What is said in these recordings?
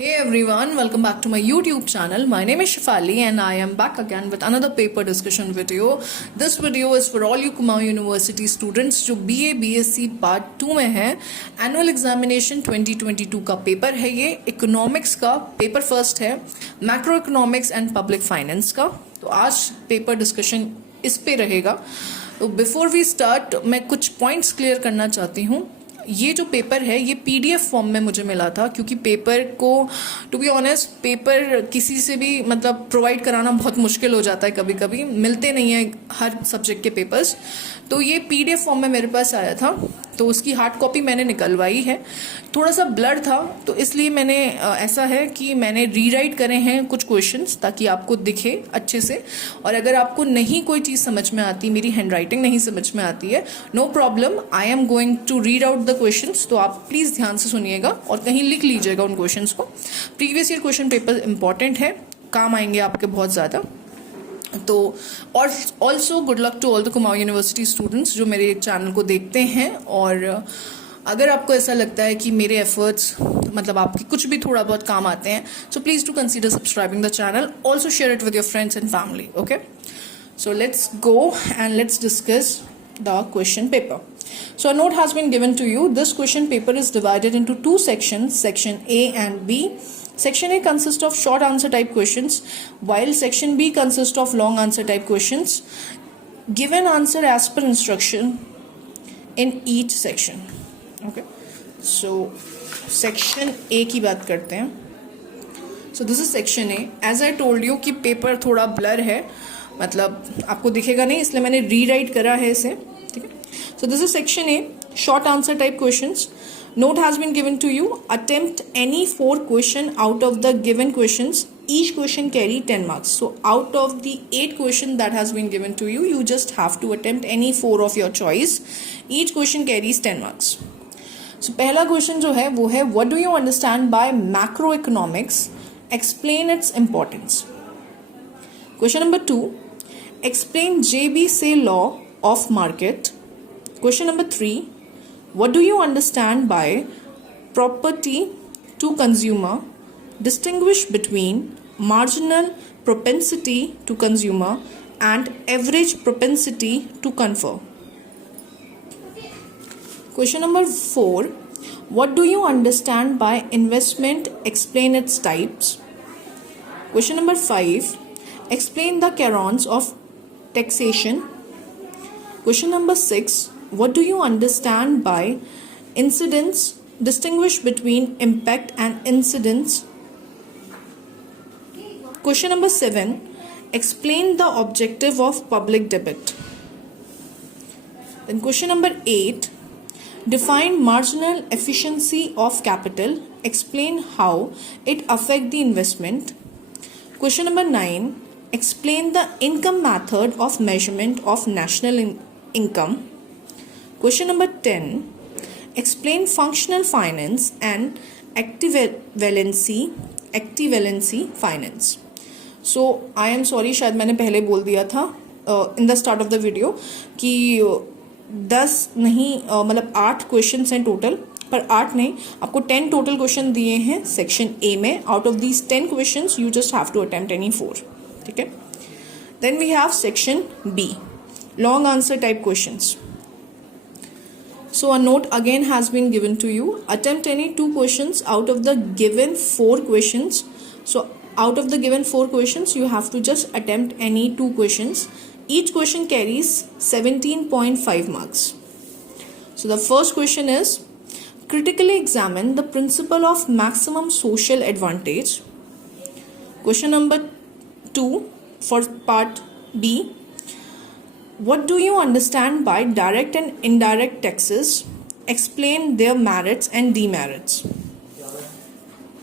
Hey everyone, welcome back to my YouTube channel. My name is Shafali and I am back again with another paper discussion video. This video is for all you Kumaon University students जो BA BSc Part 2 में है. Annual Examination 2022 का paper है ये. Economics का paper first है, macro economics and public finance का. तो आज पेपर डिस्कशन इस पे रहेगा. तो बिफोर वी स्टार्ट मैं कुछ पॉइंट्स क्लियर करना चाहती हूँ. ये जो पेपर है ये पीडीएफ फॉर्म में मुझे मिला था, क्योंकि पेपर को टू बी ऑनेस्ट पेपर किसी से भी मतलब प्रोवाइड कराना बहुत मुश्किल हो जाता है. कभी कभी मिलते नहीं है हर सब्जेक्ट के पेपर्स. तो ये पीडीएफ फॉर्म में मेरे पास आया था, तो उसकी हार्ड कॉपी मैंने निकलवाई है. थोड़ा सा ब्लर था तो इसलिए मैंने ऐसा है कि मैंने रीराइट करे हैं कुछ क्वेश्चंस ताकि आपको दिखे अच्छे से. और अगर आपको नहीं कोई चीज़ समझ में आती, मेरी हैंडराइटिंग नहीं समझ में आती है, no problem, I am going to read out the questions. तो आप प्लीज़ ध्यान से सुनिएगा और कहीं लिख लीजिएगा उन क्वेश्चंस को. Previous year question paper important है, काम आएंगे आपके बहुत ज़्यादा. तो और also good luck to all the Kumaon university students जो मेरे चैनल को देखते हैं. और अगर आपको ऐसा लगता है कि मेरे एफर्ट्स मतलब आपके कुछ भी थोड़ा बहुत काम आते हैं, so please to consider subscribing the channel. Also share it with your friends and family. Okay, so let's go and let's discuss the question paper. So a note has been given to you. This question paper is divided into two sections, section A and B. Section A consists of short answer type questions, while section B consists of long answer type questions. Given answer as per instruction in each section. Okay, so section A की बात करते हैं. So this is section A. As I told you कि paper थोड़ा blur है, मतलब आपको दिखेगा नहीं, इसलिए मैंने रीराइट करा है इसे. ठीक है. So this is section A, short answer type questions. Note has been given to you. Attempt any 4 question out of the given questions. Each question carry 10 marks. So out of the 8 question that has been given to you, you just have to attempt any 4 of your choice. Each question carries 10 marks. So पहला question जो है वो है, what do you understand by macroeconomics? Explain its importance. Question number 2, explain JB Say law of market. Question number 3, what do you understand by property to consumer? Distinguish between marginal propensity to consumer and average propensity to confer. Question number 4, what do you understand by investment? Explain its types. Question number 5, explain the canons of taxation. Question number 6, what do you understand by incidence? Distinguish between impact and incidence. Question number 7, explain the objective of public debt. Then question number 8, define marginal efficiency of capital. Explain how it affects the investment. Question number 9, explain the income method of measurement of national income. Question number 10, explain functional finance and equivalency finance. So I am sorry, शायद मैंने पहले बोल दिया था in the start of the video कि 10 नहीं मतलब 8 questions हैं टोटल, पर 8 नहीं, आपको 10 टोटल क्वेश्चन दिए हैं सेक्शन ए में. Out of these 10 questions you just have to attempt any 4. ठीक है. Then we have section B, long answer type questions. So a note again has been given to you. Attempt any 2 questions out of the given 4 questions. So out of the given 4 questions, you have to just attempt any 2 questions. Each question carries 17.5 marks. So the first question is, critically examine the principle of maximum social advantage. Question number 2 for part B, what do you understand by direct and indirect taxes? Explain their merits and demerits.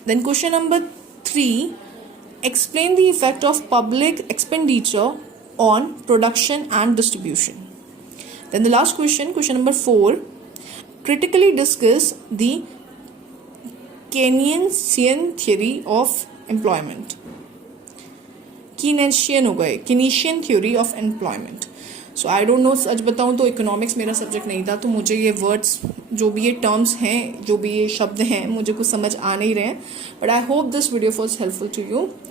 Then question number 3, explain the effect of public expenditure on production and distribution. Then the last question, question number 4, critically discuss the Keynesian theory of employment. Keynesian theory of employment. So I don't know, सच बताऊँ तो economics मेरा subject नहीं था, तो मुझे ये words, जो भी ये टर्म्स हैं, जो भी ये शब्द हैं, मुझे कुछ समझ आ नहीं रहे हैं. But I hope this video was helpful to you.